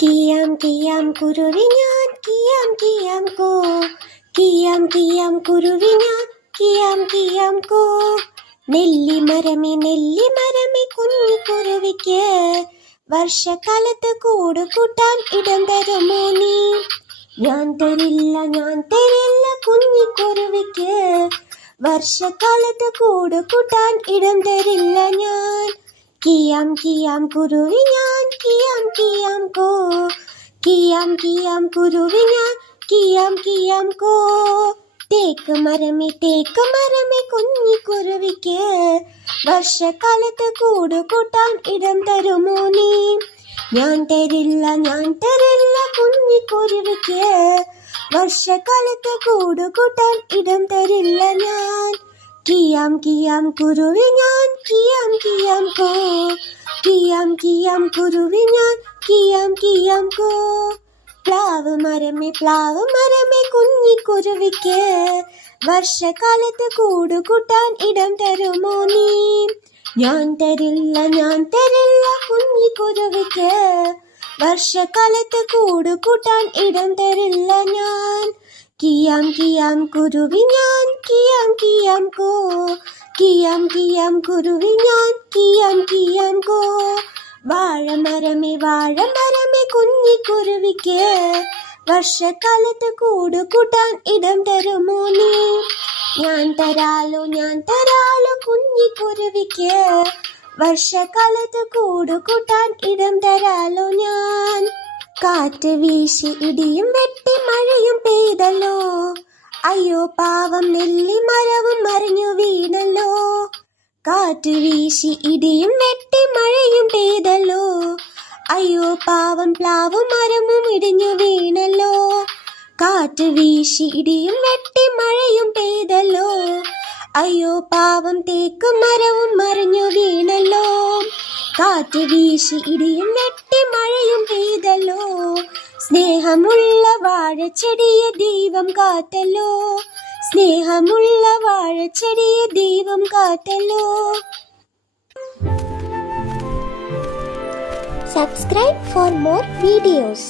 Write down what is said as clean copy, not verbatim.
കിയാം കിയാം കുരുവി ഞാൻ കിയാം കിയാം കോ, കിയാം കിയാം കുരുവി ഞാൻ കിയാം കിയാം കോ. നെല്ലിമരമേ കുഞ്ഞി കുരുവിക്ക് വർഷക്കാലത്ത് കൂട് കൂട്ടാൻ ഇടം തരുമോ നീ? ഞാൻ തരില്ല കുഞ്ഞി കുരുവിക്ക് വർഷക്കാലത്ത് കൂട് കൂട്ടാൻ ഇടം തരില്ല ഞാൻ. കിയാം കിയാം കുരുവി ഞാൻ കിയാം കിയാം കോ, കിയാം കിയാം കുരുവി ഞാൻ കിയാം കിയാം കോ. തേക്ക് മരമേ കുഞ്ഞി കുരുവിക്ക് വർഷക്കാലത്ത് കൂട് കൂട്ടാൻ ഇടം തരുമോ നീ? ഞാൻ തരില്ല കുഞ്ഞി കുരുവിക്ക് വർഷക്കാലത്ത് കൂട് കൂട്ടാൻ ഇടം തരില്ല ഞാൻ. കിയാം കിയാം കുരുവി ഞാൻ കിയാം കിയാം കോ, കിയാം കിയാം കുരുവി ഞാൻ കിയാം കിയാം കോ. പ്ലാവ് മരമേ കുഞ്ഞി കുരുവിക്ക് വർഷക്കാലത്ത് കൂട് കൂട്ടാൻ ഇടം തരുമോ നീ? ഞാൻ തരില്ല കുഞ്ഞി കുരുവിക്ക് വർഷക്കാലത്ത് കൂട് കൂട്ടാൻ ഇടം തരില്ല ഞാൻ. കിയാം കിയാം കുരുവി ഞാൻ കിയാം കിയാം കോ, കിയാം കിയാം കുരുവി ഞാൻ കിയാം കിയാം കോ. വാഴമരമേ കുഞ്ഞി കുരുവിക്ക് വർഷക്കാലത്ത് കൂട് കൂട്ടാൻ ഇടം തരുമോ നീ? ഞാൻ തരാലോ കുഞ്ഞി കുരുവിക്ക് വർഷക്കാലത്ത് കൂട് കൂട്ടാൻ ഇടം തരാലോ ഞാൻ. കാറ്റ് വീശി ഇടിയും വെട്ടി മഴയും പെയ്തല്ലോ, അയ്യോ പാവം നെല്ലിമരവും മറിഞ്ഞു വീണല്ലോ. കാറ്റ് വീശി ഇടിയും വെട്ടി മഴയും പെയ്തല്ലോ, അയ്യോ പാവം പ്ലാവും മരവും ഇടിഞ്ഞു വീണല്ലോ. കാറ്റ് വീശി ഇടിയും വെട്ടി മഴയും പെയ്തല്ലോ, അയ്യോ പാവം തേക്ക് മരവും മറിഞ്ഞു വീണല്ലോ. കാറ്റ് വീശി ഇടിയും വെട്ടി മഴയും പെയ്തല്ലോ, സ്നേഹമുള്ള വാഴച്ചെടിയെ ദൈവം കാത്തല്ലോ, സ്നേഹമുള്ള വാഴച്ചെടിയെ ദൈവം കാത്തല്ലോ. Subscribe for more videos.